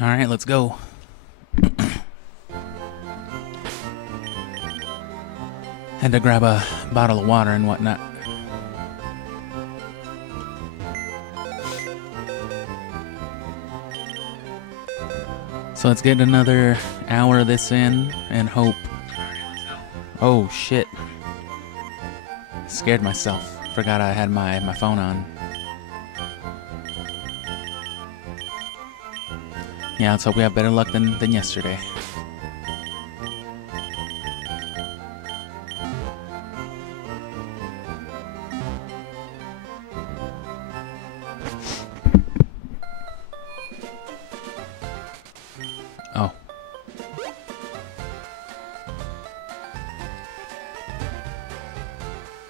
Alright, let's go. Had to grab a bottle of water and whatnot. So let's get another hour of this in and hope. Oh shit. Scared myself. Forgot I had my phone on. Yeah, let's hope we have better luck than yesterday. Oh.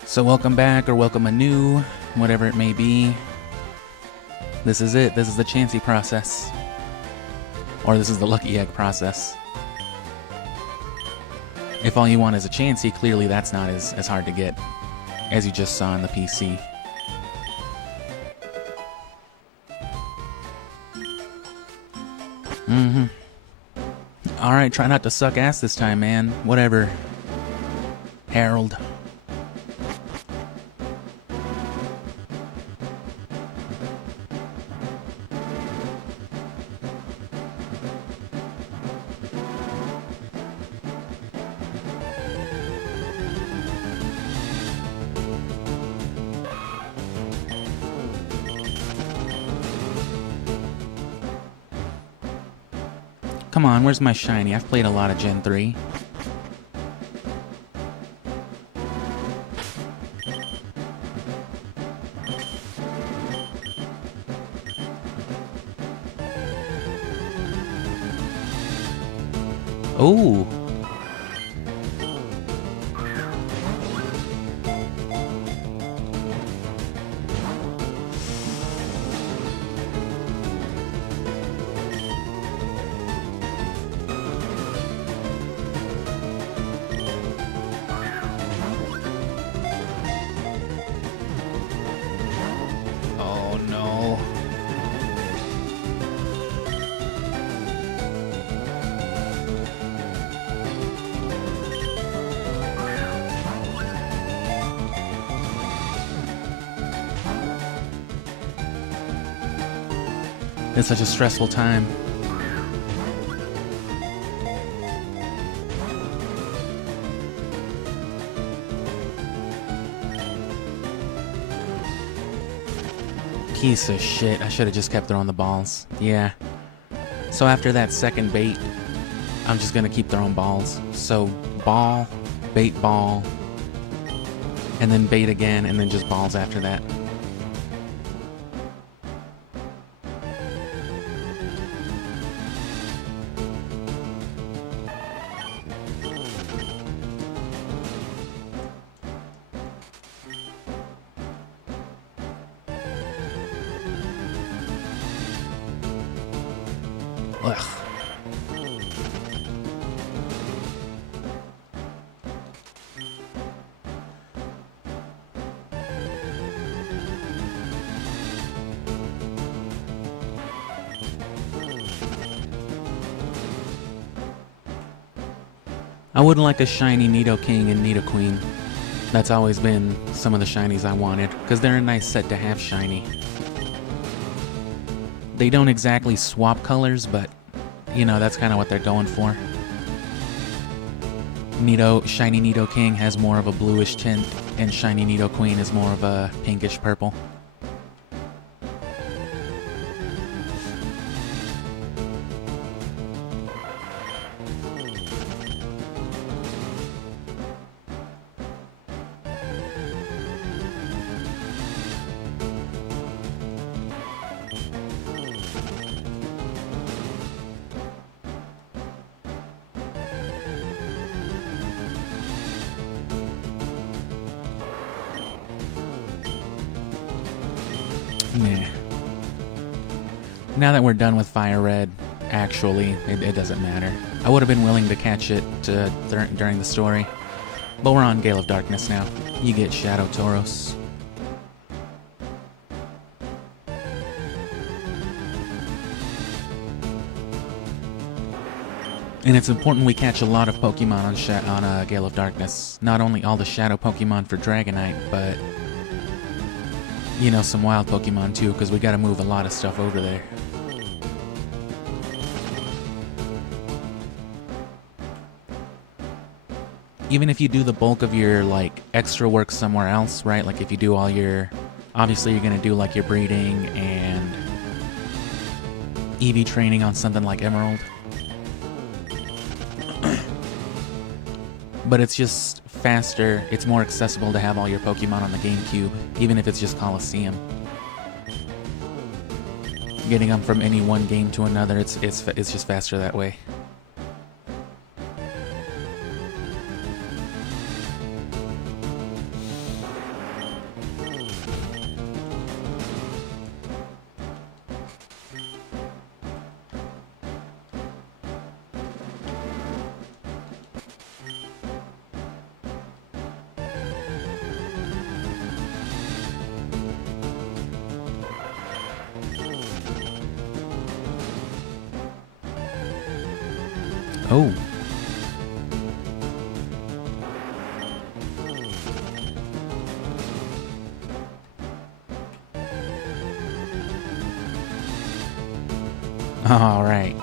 So welcome back, or welcome anew, whatever it may be. This is it. This is the Chansey process. Or this is the Lucky Egg process. If all you want is a Chansey, clearly that's not as hard to get as you just saw on the PC. Alright, try not to suck ass this time, man. Whatever. Harold. Come on, where's my shiny? I've played a lot of Gen 3. Ooh. Oh no. It's such a stressful time. Piece of shit. I should have just kept throwing the balls. Yeah. So after that second bait, I'm just gonna keep throwing balls. So ball, bait, ball, and then bait again, and then just balls after that. Ugh. I would like a shiny Nidoking and Nidoqueen. That's always been some of the shinies I wanted, because they're a nice set to have shiny. They don't exactly swap colors, but, you know, that's kind of what they're going for. Shiny Nidoking has more of a bluish tint, and Shiny Nidoqueen is more of a pinkish purple. Nah. Now that we're done with Fire Red, actually, it doesn't matter. I would have been willing to catch it during the story, but we're on Gale of Darkness now. You get Shadow Tauros. And it's important we catch a lot of Pokemon on Gale of Darkness. Not only all the Shadow Pokemon for Dragonite, but, you know, some wild Pokemon too, because we gotta move a lot of stuff over there. Even if you do the bulk of your, like, extra work somewhere else, right? Like, if you do all your... Obviously, you're gonna do, like, your breeding and EV training on something like Emerald. But it's just faster, it's more accessible to have all your Pokemon on the GameCube, even if it's just Coliseum. Getting them from any one game to another, it's just faster that way. Oh. All right.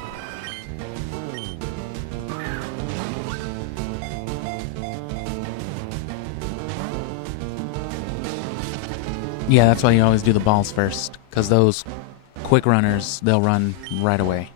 Yeah, that's why you always do the balls first, because those quick runners, they'll run right away.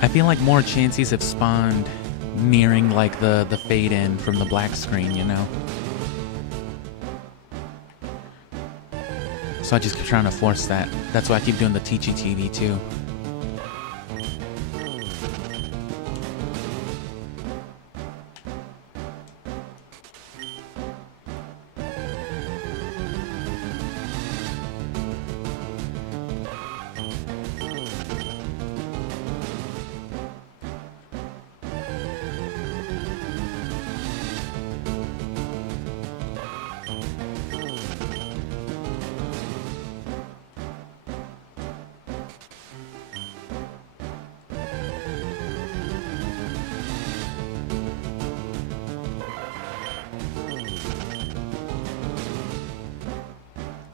I feel like more Chanseys have spawned nearing like the fade in from the black screen, you know? So I just keep trying to force that. That's why I keep doing the Teachy TV too.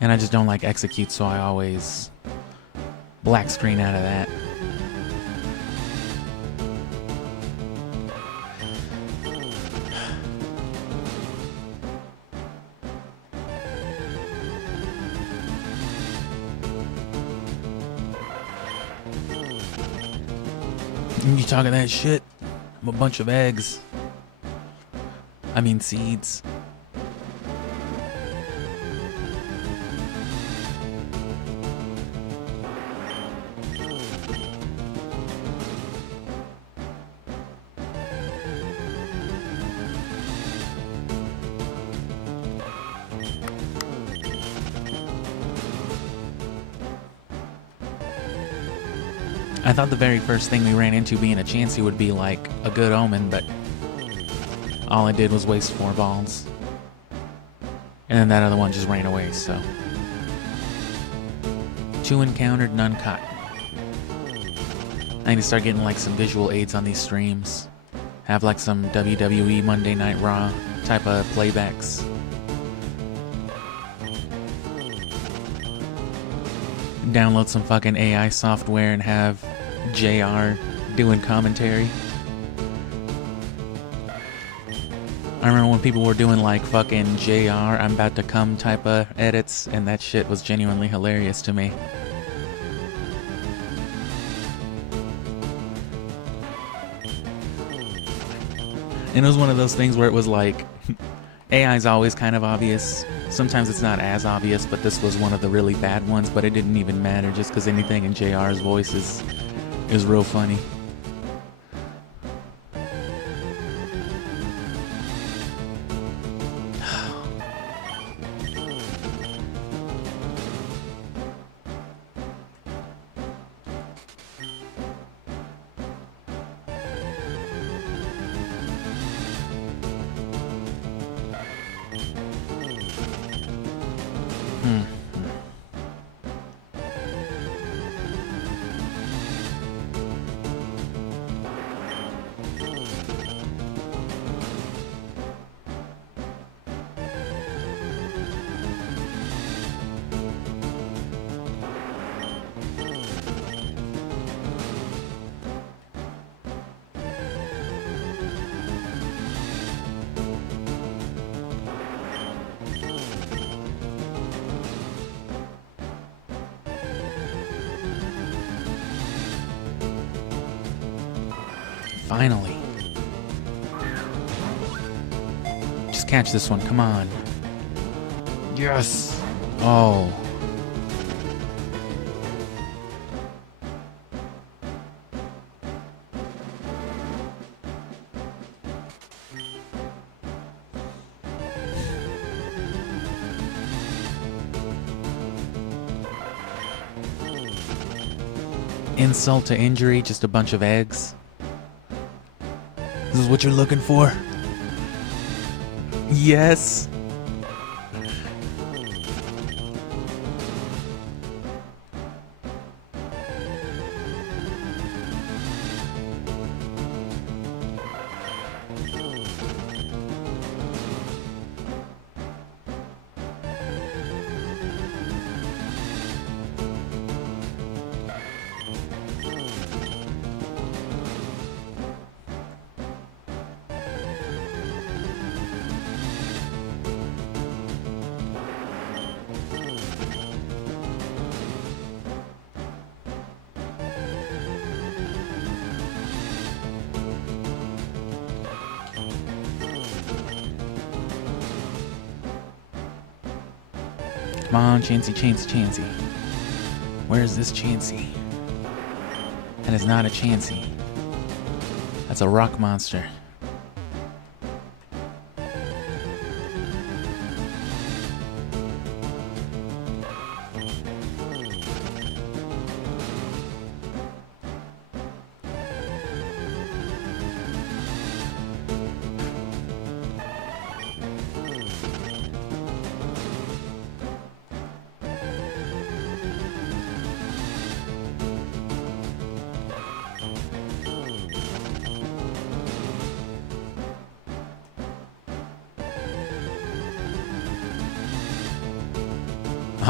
And I just don't like execute, so I always black screen out of that. You talking that shit? I'm a bunch of eggs. I mean seeds. I thought the very first thing we ran into being a Chansey would be like a good omen, but all I did was waste 4 balls. And then that other one just ran away, so. 2 encountered, none caught. I need to start getting like some visual aids on these streams. Have like some WWE Monday Night Raw type of playbacks. Download some fucking AI software and have JR doing commentary. I remember when people were doing like fucking JR, I'm about to come type of edits, and that shit was genuinely hilarious to me. And it was one of those things where it was like, AI is always kind of obvious. Sometimes it's not as obvious, but this was one of the really bad ones, but it didn't even matter just because anything in JR's voice is real funny. Finally. Just catch this one, come on. Yes! Oh. Insult to injury, just a bunch of eggs. This is what you're looking for? Yes. Come on, Chansey, Chansey, Chansey. Where is this Chansey? That is not a Chansey. That's a rock monster.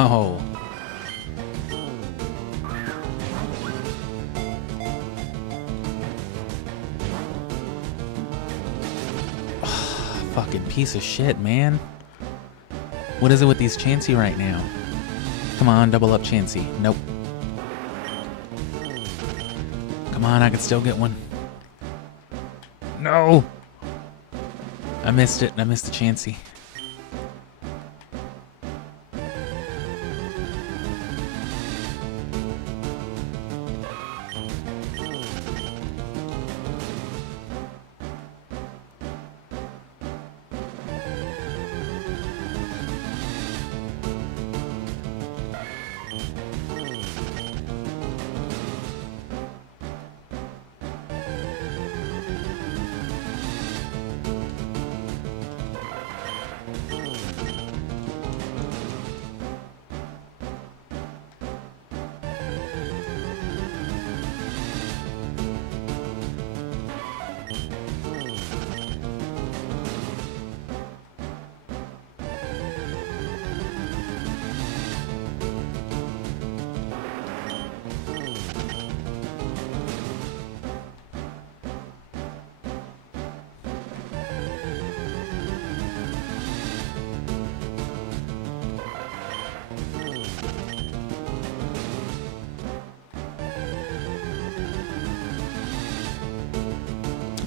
Oh. Fucking piece of shit, man. What is it with these Chansey right now? Come on, double up Chansey. Nope. Come on, I can still get one. No! I missed it. I missed the Chansey.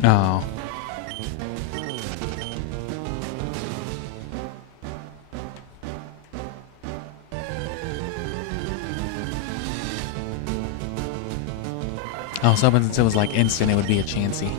Oh. I was hoping since it was like instant, it would be a Chansey.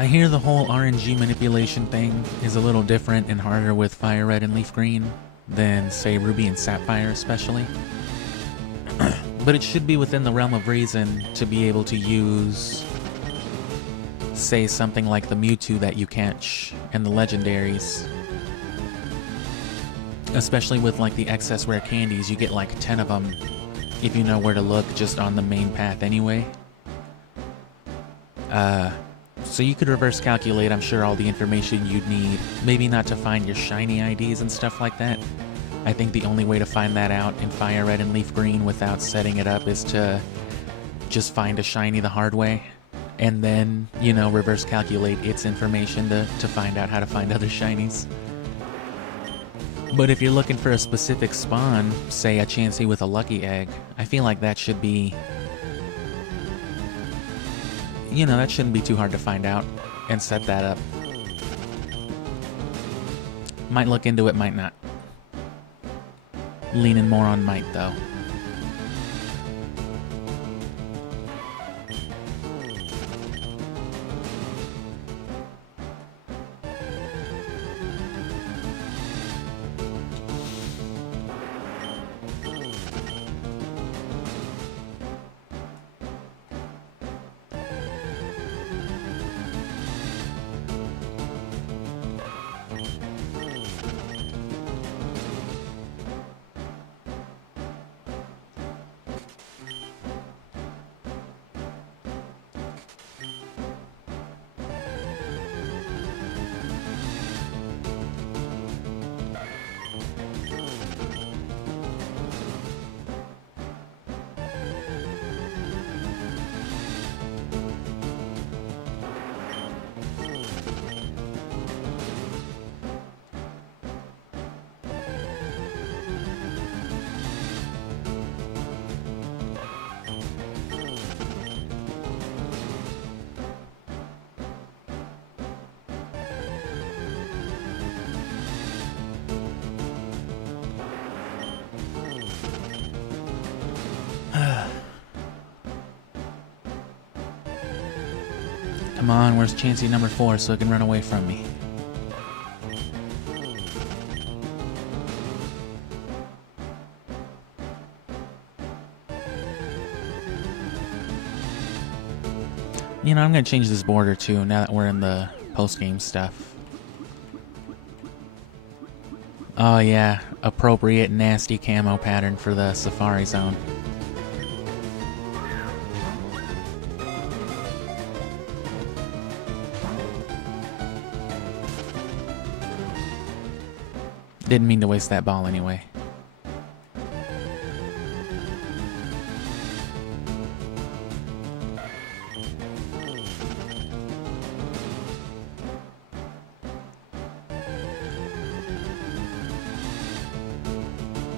I hear the whole RNG manipulation thing is a little different and harder with Fire Red and Leaf Green than, say, Ruby and Sapphire especially. But it should be within the realm of reason to be able to use, say, something like the Mewtwo that you catch and the legendaries. Especially with like the excess rare candies, you get like 10 of them if you know where to look just on the main path anyway. So you could reverse calculate, I'm sure, all the information you'd need. Maybe not to find your shiny IDs and stuff like that. I think the only way to find that out in Fire Red and Leaf Green without setting it up is to just find a shiny the hard way. And then, you know, reverse calculate its information to find out how to find other shinies. But if you're looking for a specific spawn, say a Chansey with a lucky egg, I feel like that should be... You know, that shouldn't be too hard to find out and set that up. Might look into it, might not. Leaning more on might, though. Come on, where's Chansey number 4 so it can run away from me? You know, I'm gonna change this border too, now that we're in the post-game stuff. Oh yeah, appropriate nasty camo pattern for the Safari Zone. Didn't mean to waste that ball anyway.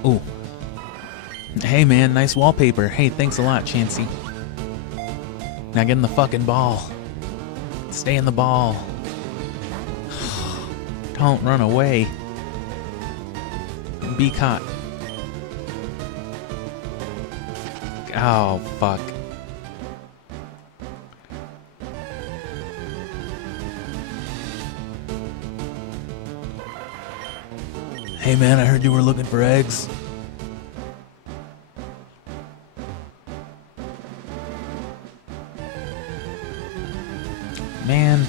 Ooh. Hey man, nice wallpaper. Hey, thanks a lot, Chansey. Now get in the fucking ball. Stay in the ball. Don't run away. Be caught. Oh, fuck. Hey man, I heard you were looking for eggs. Man.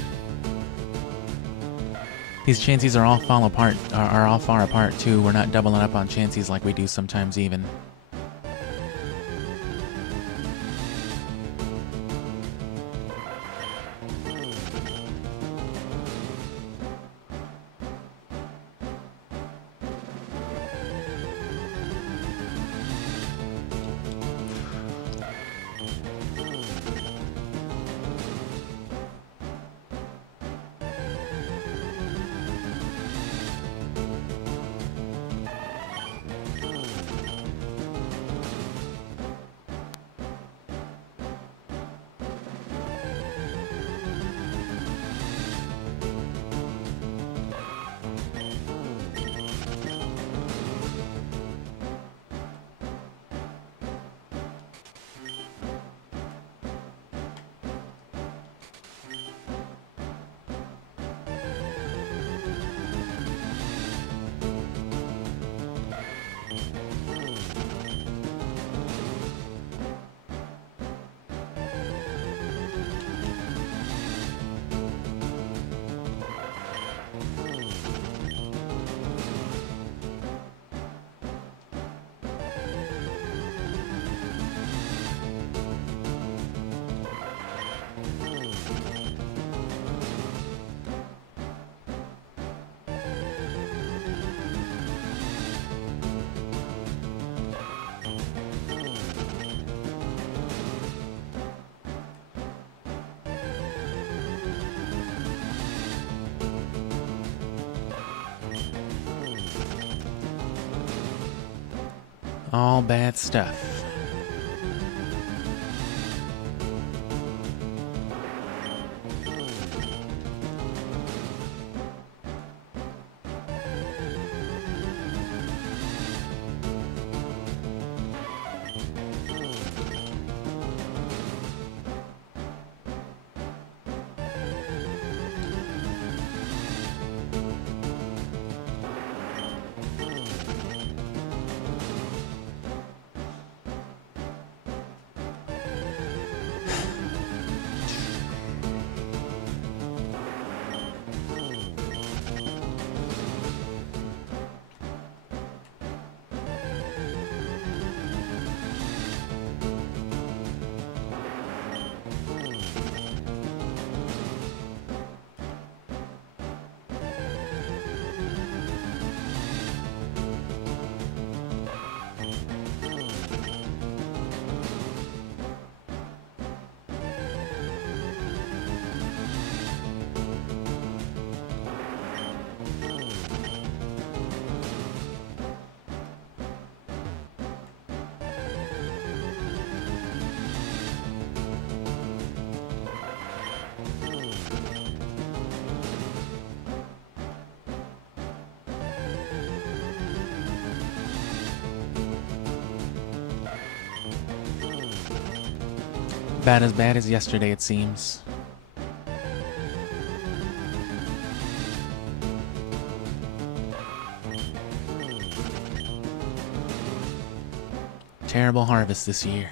These Chanseys are all all far apart too. We're not doubling up on Chanseys like we do sometimes even. All bad stuff. About as bad as yesterday, it seems. Terrible harvest this year.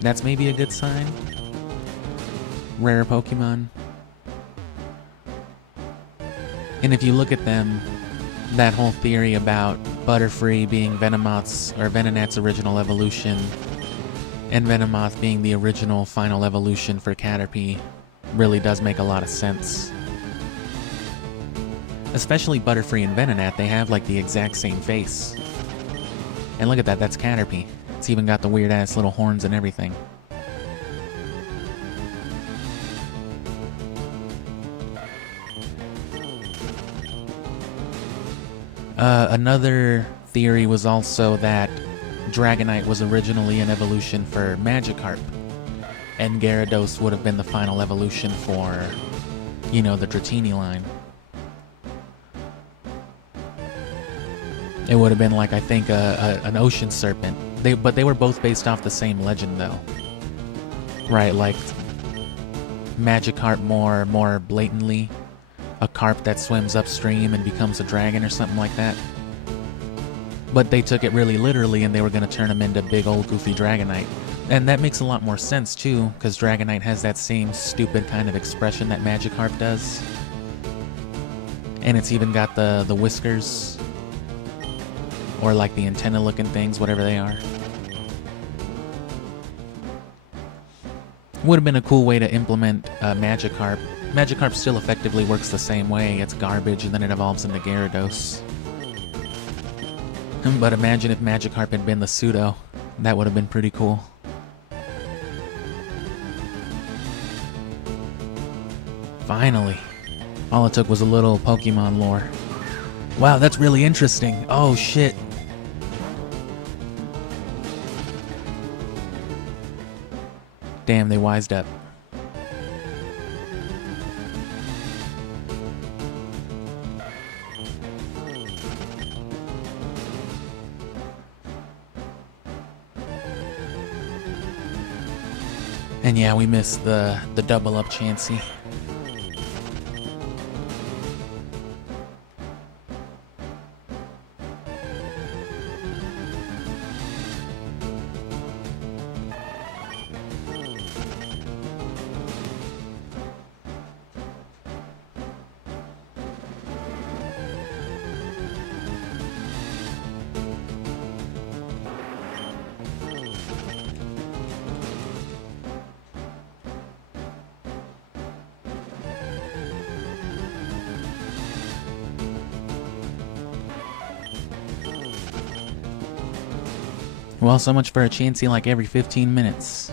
That's maybe a good sign. Rare Pokemon. And if you look at them, that whole theory about Butterfree being Venomoth's or Venonat's original evolution and Venomoth being the original final evolution for Caterpie really does make a lot of sense. Especially Butterfree and Venonat, they have like the exact same face. And look at that, that's Caterpie. It's even got the weird ass little horns and everything. Another theory was also that Dragonite was originally an evolution for Magikarp, and Gyarados would have been the final evolution for, you know, the Dratini line. It would have been like, I think, an ocean serpent. But they were both based off the same legend, though. Right, like Magikarp more blatantly. A carp that swims upstream and becomes a dragon or something like that. But they took it really literally and they were going to turn him into big old goofy Dragonite. And that makes a lot more sense too, because Dragonite has that same stupid kind of expression that Magikarp does. And it's even got the whiskers. Or like the antenna looking things, whatever they are. Would have been a cool way to implement Magikarp. Magikarp still effectively works the same way. It's garbage and then it evolves into Gyarados. But imagine if Magikarp had been the pseudo. That would have been pretty cool. Finally. All it took was a little Pokemon lore. Wow, that's really interesting. Oh shit. Damn, they wised up. And yeah, we missed the double up Chansey. Well, so much for a Chansey like every 15 minutes.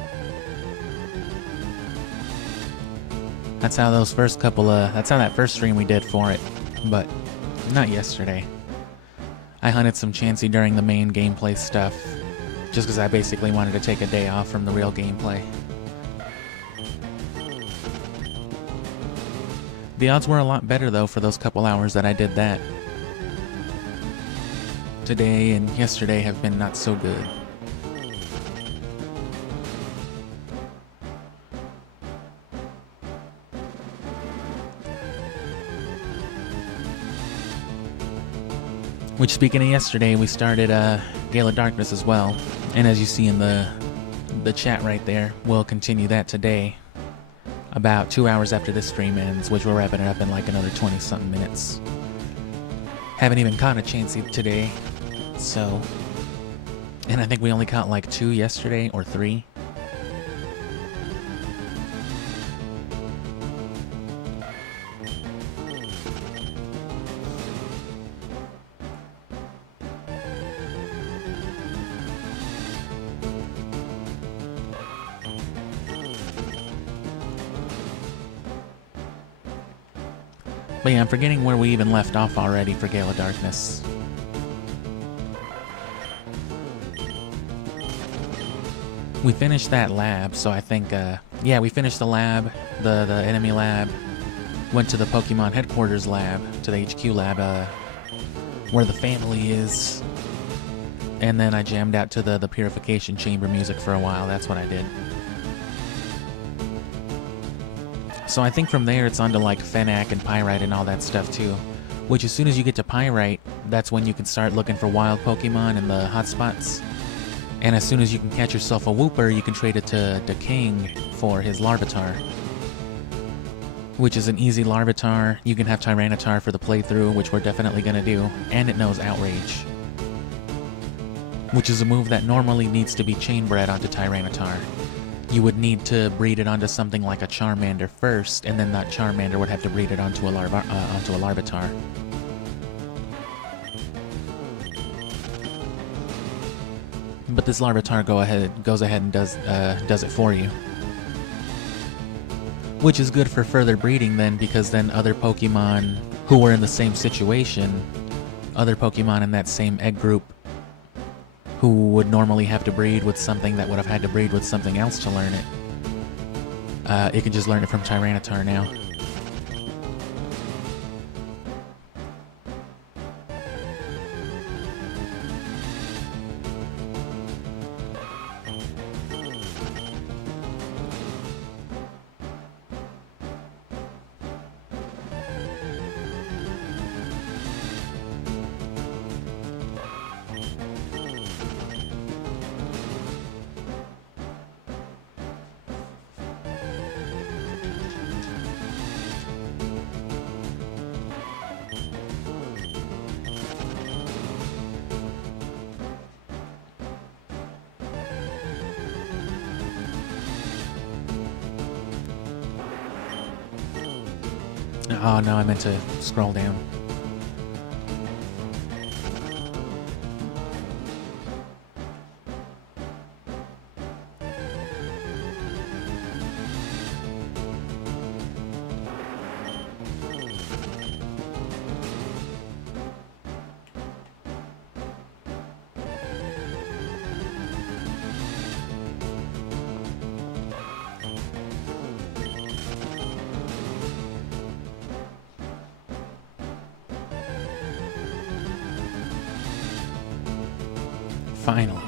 That's how those first couple that's how that first stream we did for it. But not yesterday. I hunted some Chansey during the main gameplay stuff. Just because I basically wanted to take a day off from the real gameplay. The odds were a lot better though for those couple hours that I did that. Today and yesterday have been not so good. Which, speaking of yesterday, we started Gale of Darkness as well. And as you see in the chat right there, we'll continue that today. About 2 hours after this stream ends, which we're wrapping it up in like another 20-something minutes. Haven't even caught a Chansey today. So, and I think we only caught like 2 yesterday, or 3. But yeah, I'm forgetting where we even left off already for Gale of Darkness. We finished that lab, so I think, yeah, we finished the lab, the enemy lab, went to the Pokemon headquarters lab, to the HQ lab, where the family is, and then I jammed out to the purification chamber music for a while. That's what I did. So I think from there it's on to like Fennac and Pyrite and all that stuff too. Which as soon as you get to Pyrite, that's when you can start looking for wild Pokemon in the hotspots. And as soon as you can catch yourself a Wooper, you can trade it to King for his Larvitar, which is an easy Larvitar. You can have Tyranitar for the playthrough, which we're definitely going to do, and it knows Outrage, which is a move that normally needs to be chain bred onto Tyranitar. You would need to breed it onto something like a Charmander first, and then that Charmander would have to breed it onto a Larvitar. But this Larvitar goes ahead and does it for you. Which is good for further breeding then, because then other Pokemon who were in the same situation, other Pokemon in that same egg group who would normally have to breed with something that would have had to breed with something else to learn it, it can just learn it from Tyranitar now. Oh no, I meant to scroll down. Finally.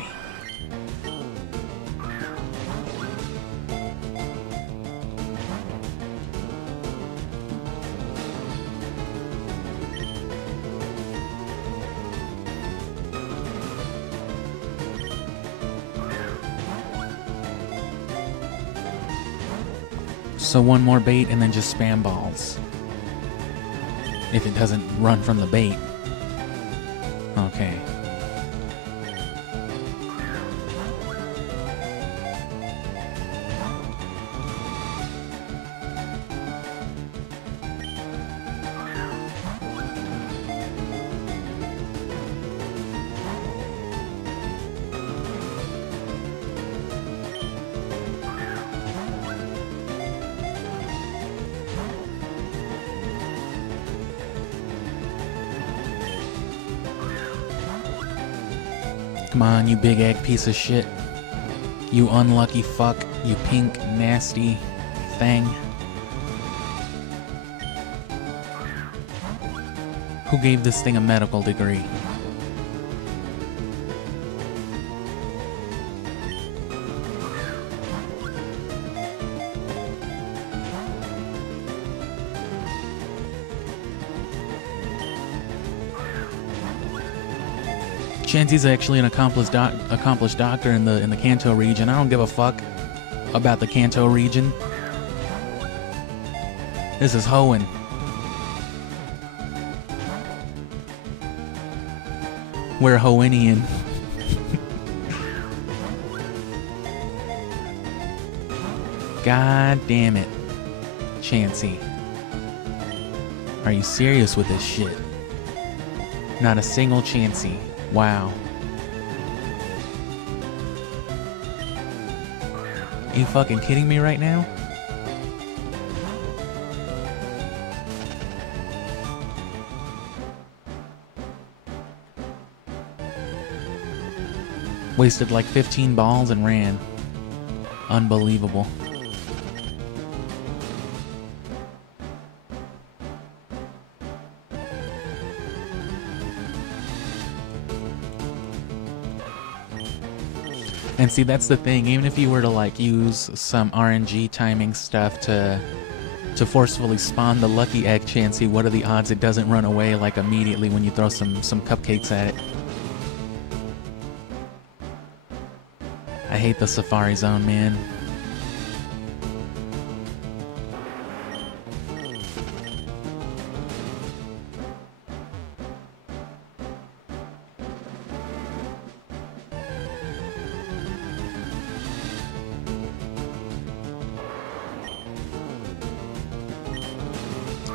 So one more bait and then just spam balls. If it doesn't run from the bait. Okay. Come on, you big egg piece of shit. You unlucky fuck. You pink, nasty thing. Who gave this thing a medical degree? Chansey's actually an accomplished doctor in the Kanto region. I don't give a fuck about the Kanto region. This is Hoenn. We're Hoennian. God damn it, Chansey. Are you serious with this shit? Not a single Chansey. Wow. Are you fucking kidding me right now? Wasted like 15 balls and ran. Unbelievable. And see, that's the thing. Even if you were to like use some RNG timing stuff to forcefully spawn the lucky egg Chansey, what are the odds it doesn't run away like immediately when you throw some cupcakes at it? I hate the Safari Zone, man.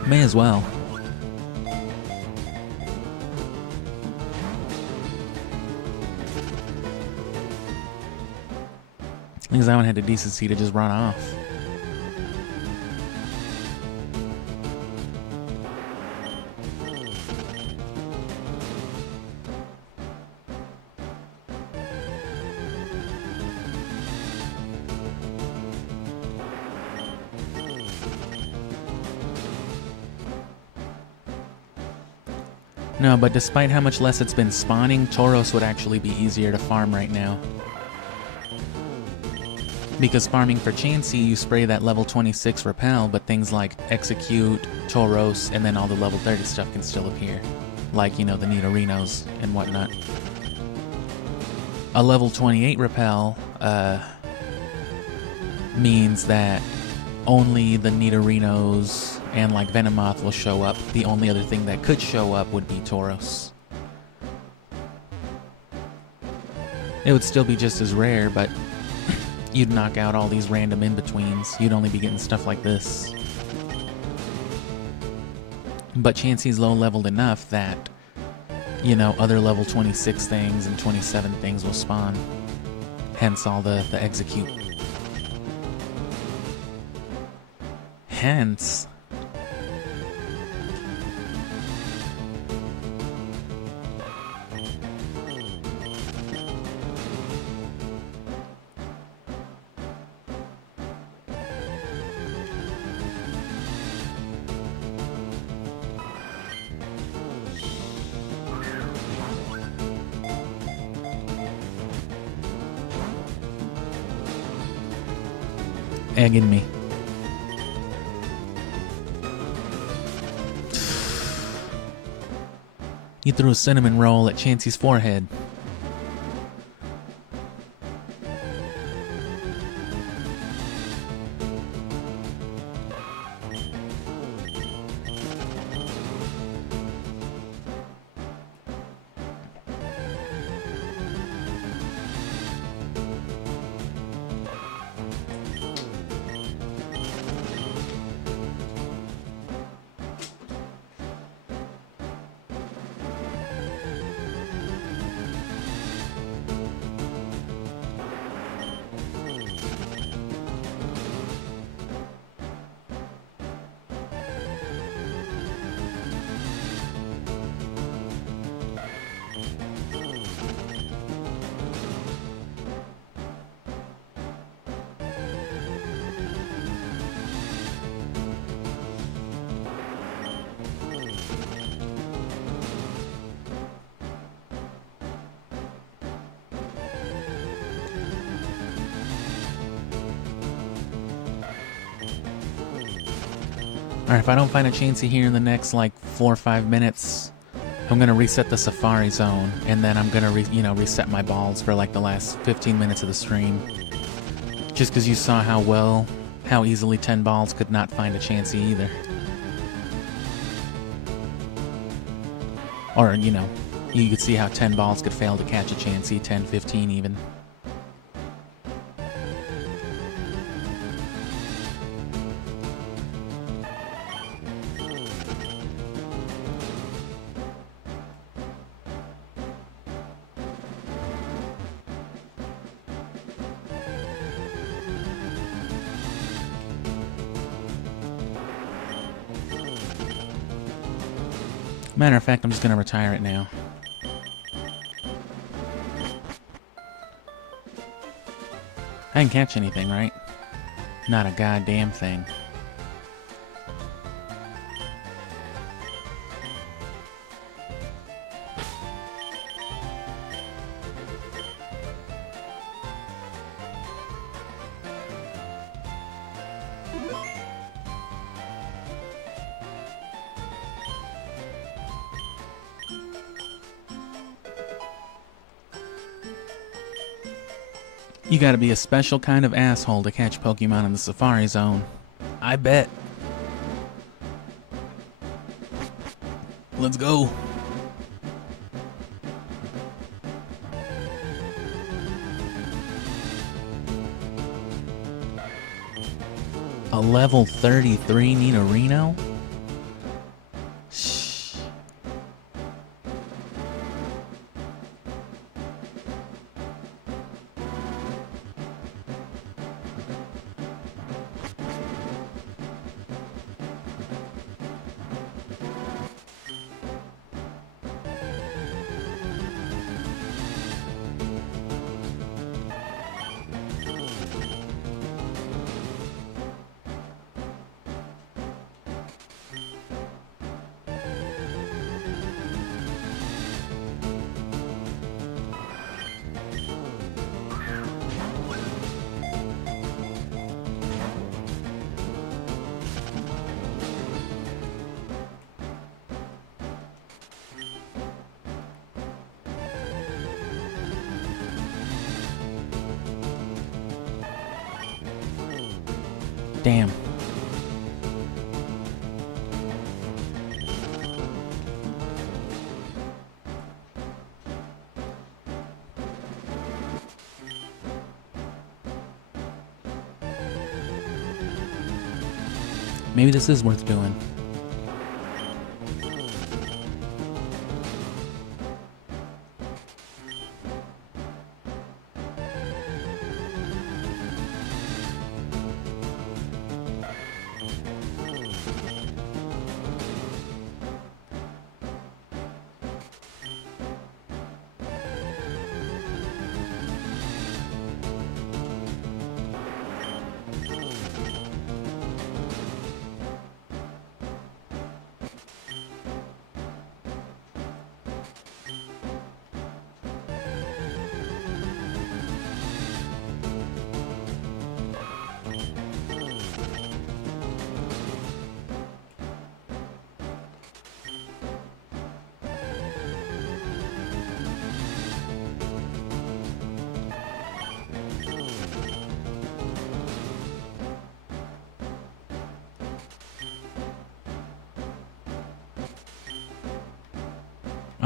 May as well. Because that one had the decency to just run off. No, but despite how much less it's been spawning, Tauros would actually be easier to farm right now. Because farming for Chansey, you spray that level 26 repel, but things like Execute, Tauros, and then all the level 30 stuff can still appear. Like, you know, the Nidorinos and whatnot. A level 28 repel means that only the Nidorinos and like Venomoth will show up. The only other thing that could show up would be Tauros. It would still be just as rare, but you'd knock out all these random in-betweens. You'd only be getting stuff like this. But Chansey's low-leveled enough that, you know, other level 26 things and 27 things will spawn. Hence all the execute. Hence... egging me. You threw a cinnamon roll at Chansey's forehead. Alright, if I don't find a Chansey here in the next, like, 4 or 5 minutes, I'm gonna reset the Safari Zone, and then I'm gonna, reset my balls for, like, the last 15 minutes of the stream. Just because you saw how easily 10 balls could not find a Chansey either. Or, you know, you could see how 10 balls could fail to catch a Chansey, 10, 15 even. Matter of fact, I'm just gonna retire it now. I didn't catch anything, right? Not a goddamn thing. You gotta be a special kind of asshole to catch Pokemon in the Safari Zone. I bet. Let's go. A level 33 Nidorino? Shh. Damn. Maybe this is worth doing.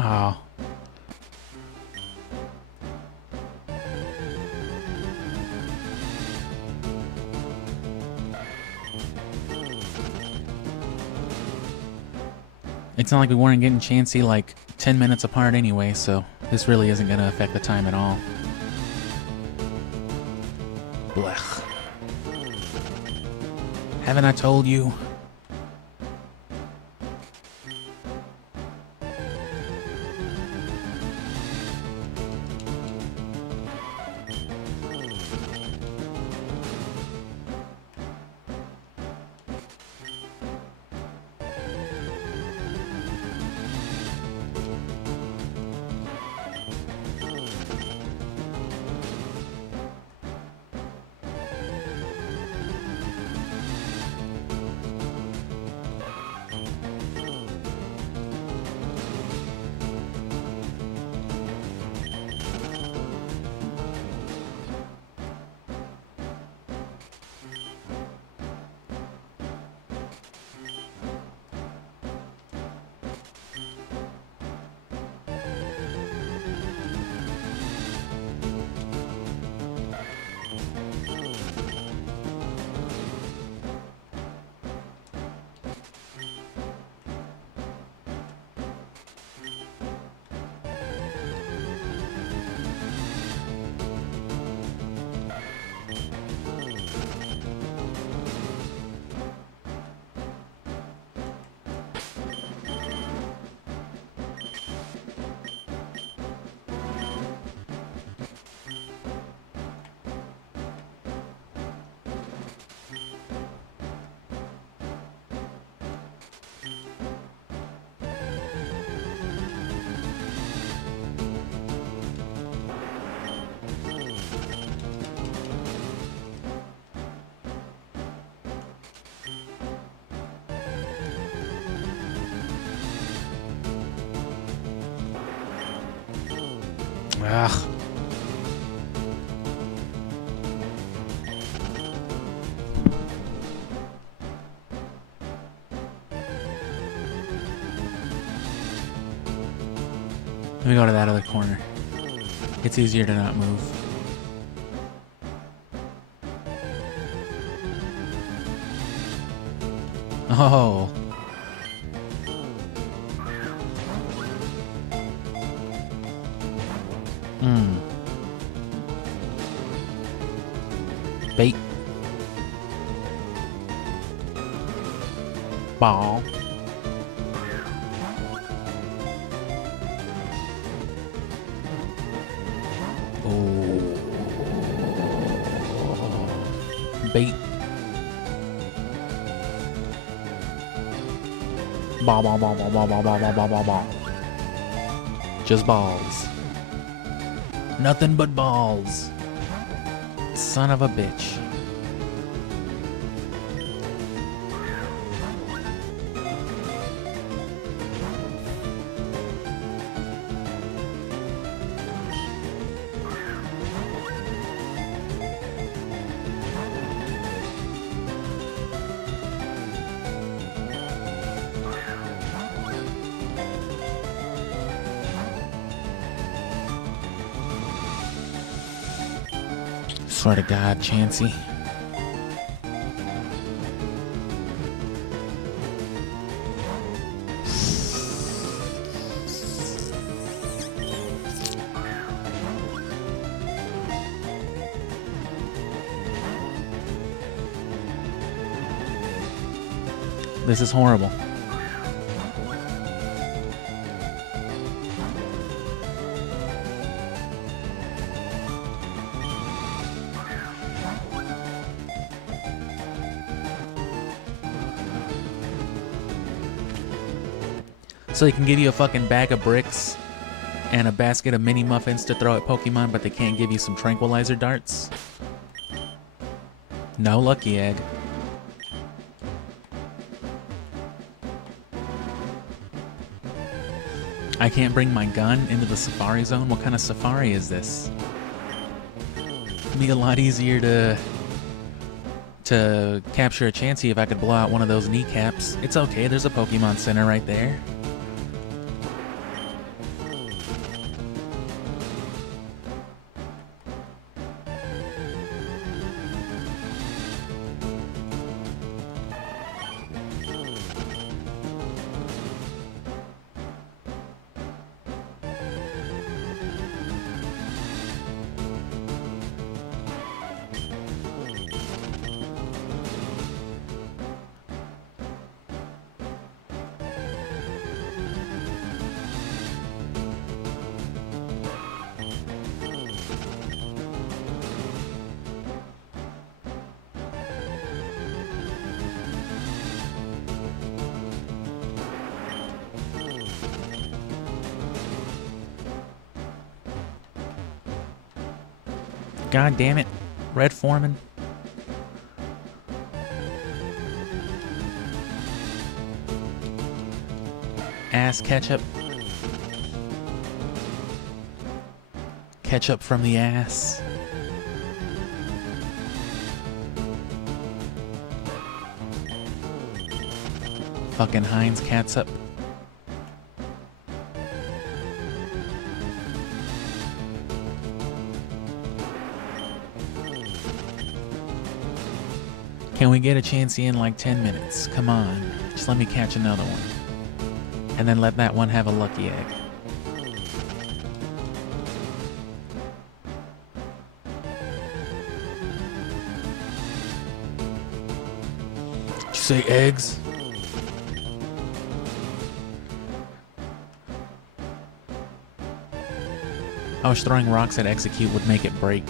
Oh. It's not like we weren't getting Chansey like 10 minutes apart anyway, so this really isn't going to affect the time at all. Blech. Haven't I told you? Ugh. Let me go to that other corner. It's easier to not move. Oh. Bait. Ball. Oh. Bait. Ball, ball, ball, ball, ball, ball, ball, ball, ball, ball, ball. Just balls. Nothing but balls. Son of a bitch. Swear to God, Chansey. This is horrible. So they can give you a fucking bag of bricks and a basket of mini muffins to throw at Pokemon, but they can't give you some tranquilizer darts? No lucky egg. I can't bring my gun into the safari zone? What kind of safari is this? It'd be a lot easier to capture a Chansey if I could blow out one of those kneecaps. It's okay, there's a Pokemon Center right there. God damn it. Red Foreman. Ass ketchup. Ketchup from the ass. Fucking Heinz catsup. Can we get a Chansey in like 10 minutes? Come on. Just let me catch another one. And then let that one have a lucky egg. Did you say eggs? I was throwing rocks at Execute would make it break.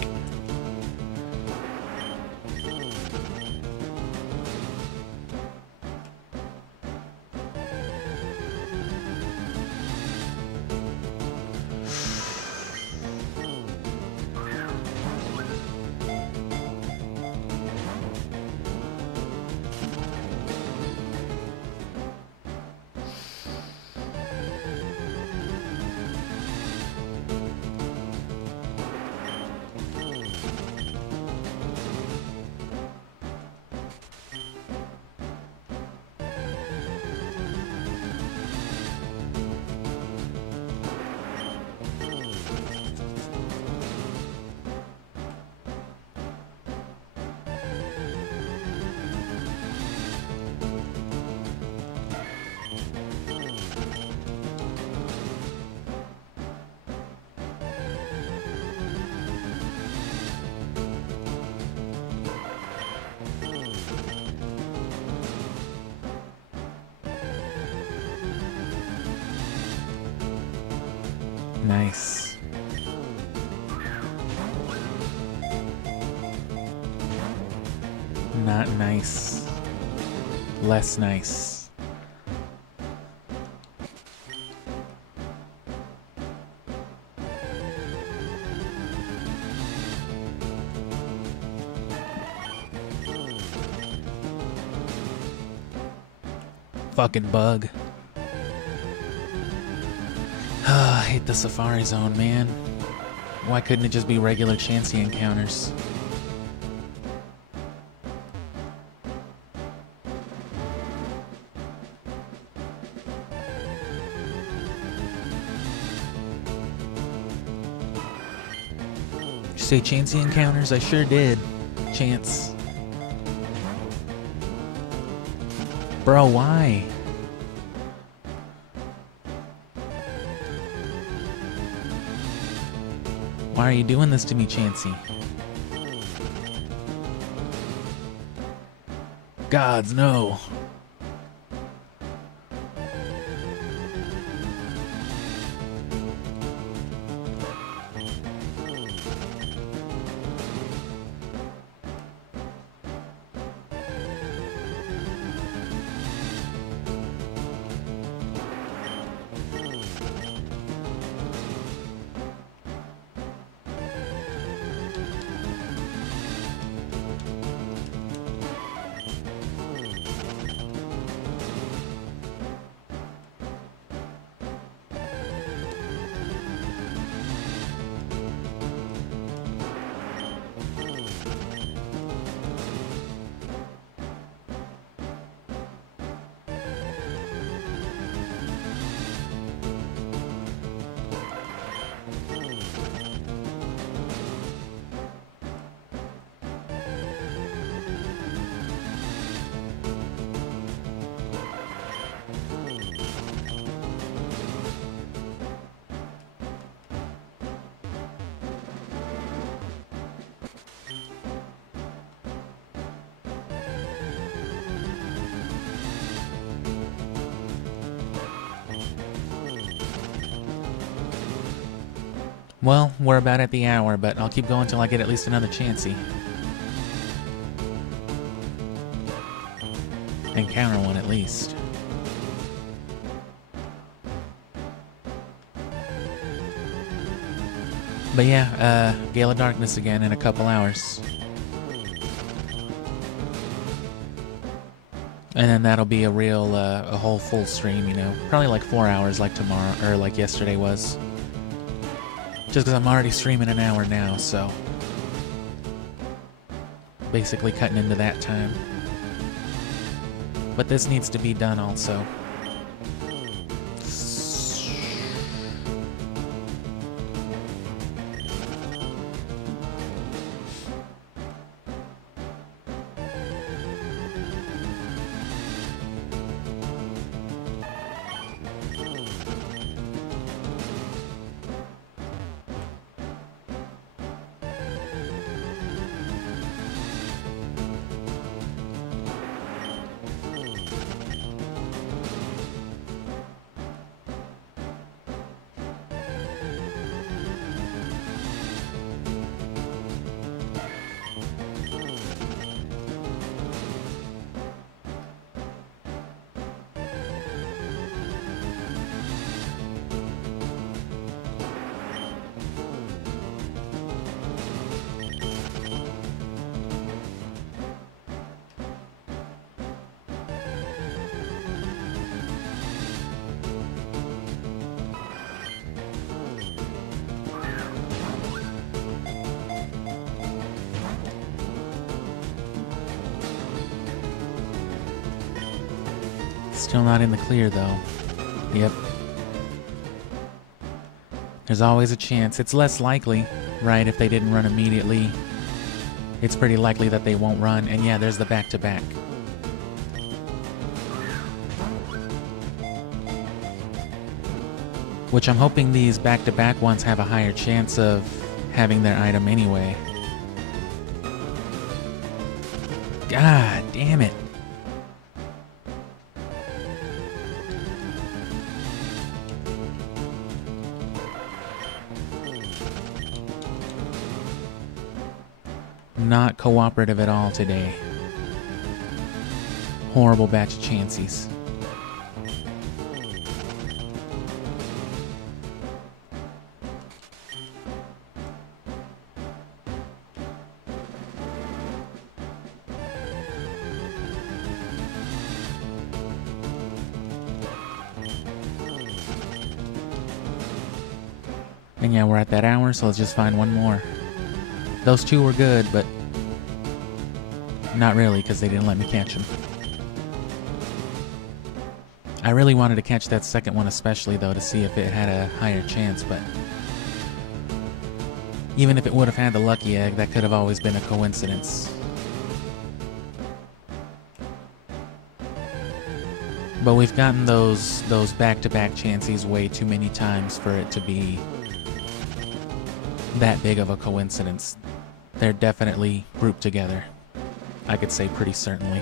Nice. Not nice. Less nice. Fucking bug. I hate the Safari Zone, man. Why couldn't it just be regular Chansey encounters? Did you say Chansey encounters? I sure did. Chance. Bro, why? Why are you doing this to me, Chansey? Gods, no. Well, we're about at the hour, but I'll keep going till I get at least another Chansey. Encounter one at least. But yeah, Gale of Darkness again in a couple hours. And then that'll be a real, a whole full stream, you know. Probably like 4 hours like tomorrow, or like yesterday was. Just because I'm already streaming an hour now, so basically cutting into that time. But this needs to be done also. Still not in the clear, though. Yep. There's always a chance. It's less likely, right, if they didn't run immediately. It's pretty likely that they won't run. And yeah, there's the back-to-back. Which I'm hoping these back-to-back ones have a higher chance of having their item anyway. God damn it. Not cooperative at all today. Horrible batch of Chanseys. And yeah, we're at that hour, so let's just find one more. Those two were good, but not really, because they didn't let me catch them. I really wanted to catch that second one especially, though, to see if it had a higher chance, but even if it would have had the lucky egg, that could have always been a coincidence. But we've gotten those back-to-back Chanseys way too many times for it to be that big of a coincidence. They're definitely grouped together. I could say pretty certainly.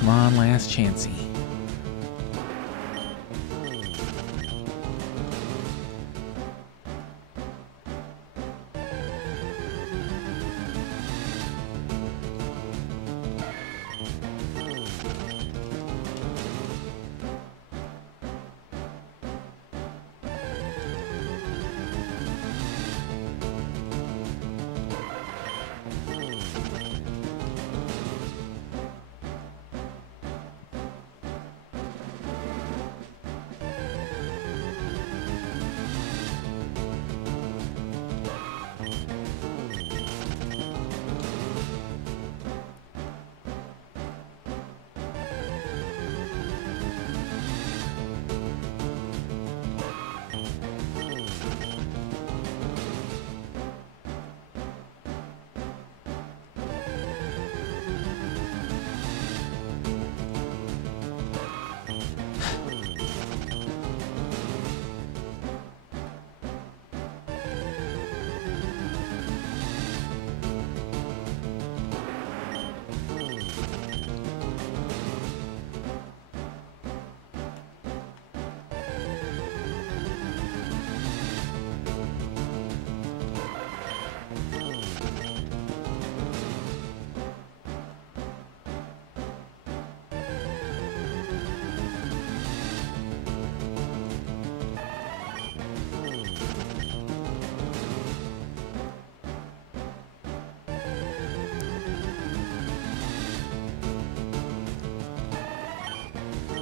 Come on, last Chansey.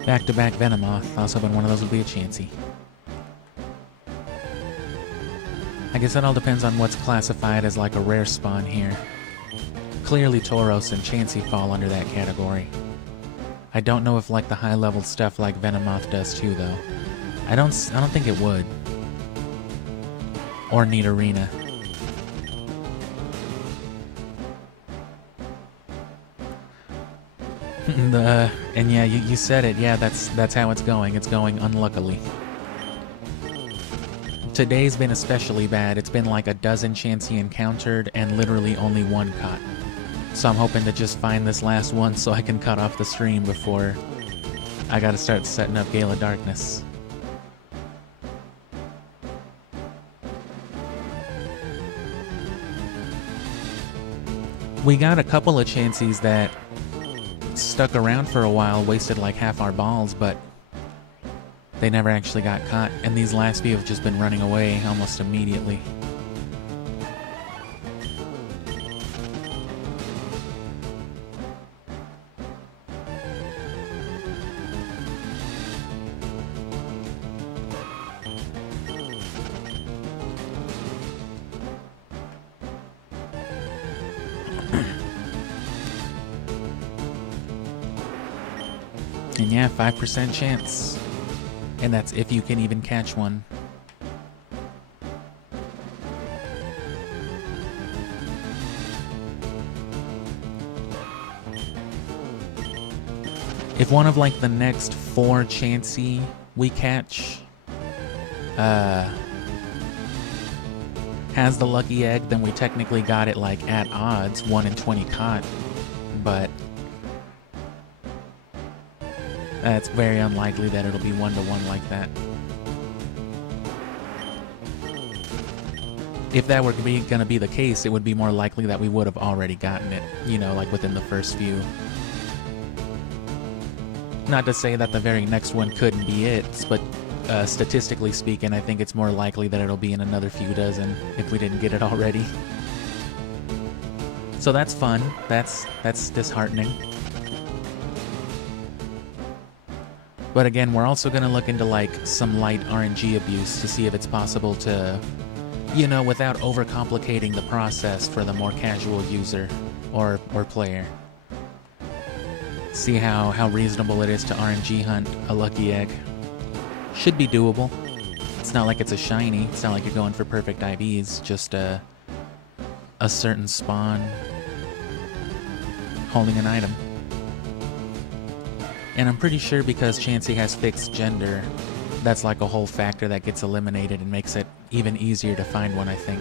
Back-to-back Venomoth. I was hoping one of those would be a Chansey. I guess that all depends on what's classified as like a rare spawn here. Clearly Tauros and Chansey fall under that category. I don't know if like the high-level stuff like Venomoth does too, though. I don't think it would. Or Nidorina. And yeah, you said it. Yeah, that's how it's going. It's going unluckily. Today's been especially bad. It's been like a dozen Chansey encountered and literally only one caught. So I'm hoping to just find this last one so I can cut off the stream before I gotta start setting up Gale of Darkness. We got a couple of Chanseys that stuck around for a while, wasted like half our balls, but they never actually got caught, and these last few have just been running away almost immediately. And yeah, 5% chance. And that's if you can even catch one. If one of like the next 4 Chansey we catch has the lucky egg, then we technically got it like at odds, 1 in 20 caught, but it's very unlikely that it'll be 1-to-1 like that. If that were gonna be the case, it would be more likely that we would have already gotten it, you know, like within the first few. Not to say that the very next one couldn't be it, but statistically speaking, I think it's more likely that it'll be in another few dozen if we didn't get it already. So that's fun. That's disheartening. But again, we're also going to look into like some light RNG abuse to see if it's possible to, you know, without overcomplicating the process for the more casual user or player. See how reasonable it is to RNG hunt a lucky egg. Should be doable. It's not like it's a shiny. It's not like you're going for perfect IVs. Just a certain spawn holding an item. And I'm pretty sure because Chansey has fixed gender, that's like a whole factor that gets eliminated and makes it even easier to find one, I think.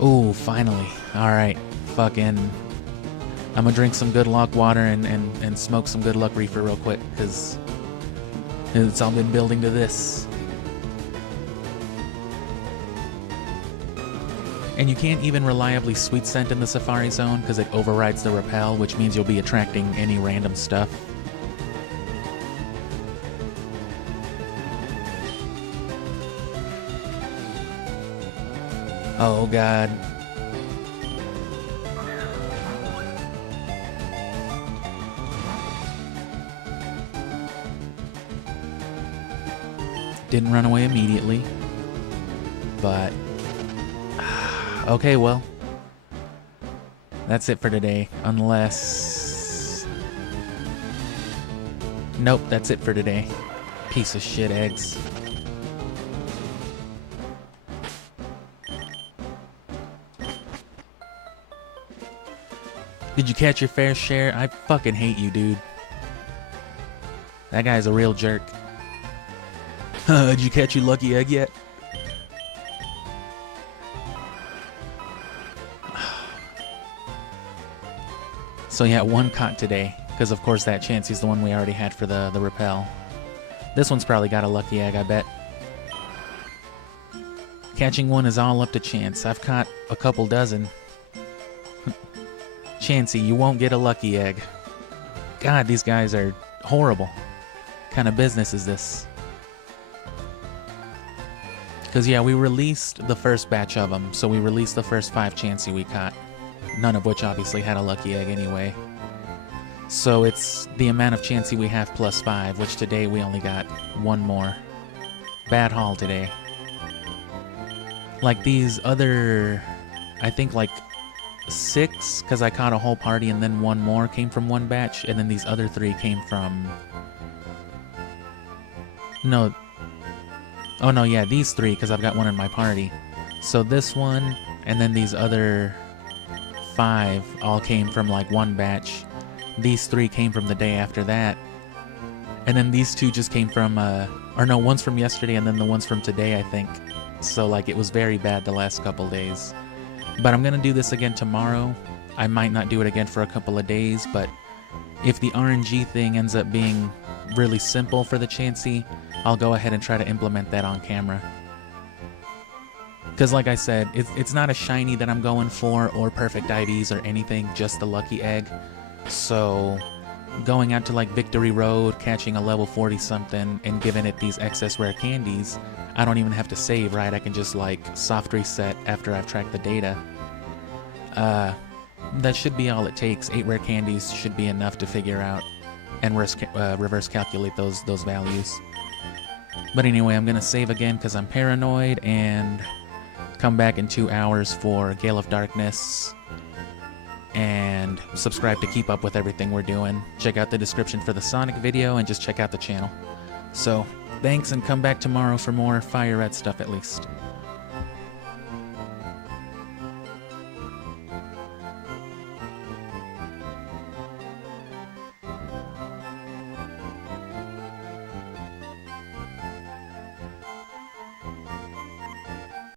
Ooh, finally. Alright. Fucking... I'm gonna drink some good luck water and smoke some good luck reefer real quick, because it's all been building to this. And you can't even reliably sweet scent in the Safari Zone because it overrides the repel, which means you'll be attracting any random stuff. Oh god. Didn't run away immediately, but okay, well, that's it for today, unless... Nope, that's it for today. Piece of shit eggs. Did you catch your fair share? I fucking hate you, dude. That guy's a real jerk. Did you catch your lucky egg yet? So yeah, 1 caught today, because of course that Chansey's the one we already had for the repel. This one's probably got a lucky egg, I bet. Catching one is all up to chance. I've caught a couple dozen. Chansey, you won't get a lucky egg. God, these guys are horrible. What kind of business is this? Because yeah, we released the first batch of them, so we released the first 5 Chansey we caught. None of which obviously had a lucky egg anyway. So it's the amount of Chansey we have plus 5, which today we only got 1 more. Bad haul today. Like these other, I think like 6, because I caught a whole party and then 1 more came from 1 batch, and then these other 3 came from... No. Oh no, yeah, these 3, because I've got 1 in my party. So this one, and then these other 5 all came from like 1 batch. These 3 came from the day after that. And then these 2 just came from, or no, one's from yesterday and then the one's from today, I think. So like it was very bad the last couple days. But I'm gonna do this again tomorrow. I might not do it again for a couple of days, but if the RNG thing ends up being really simple for the Chansey, I'll go ahead and try to implement that on camera. Because like I said, it's not a shiny that I'm going for, or perfect IVs or anything, just the lucky egg. So going out to like Victory Road, catching a level 40 something, and giving it these excess rare candies, I don't even have to save, right? I can just like soft reset after I've tracked the data. That should be all it takes. 8 rare candies should be enough to figure out and reverse calculate those values. But anyway, I'm gonna save again because I'm paranoid, and come back in 2 hours for Gale of Darkness, and subscribe to keep up with everything we're doing. Check out the description for the Sonic video, and just check out the channel. So, Thanks, and come back tomorrow for more fire red stuff at least.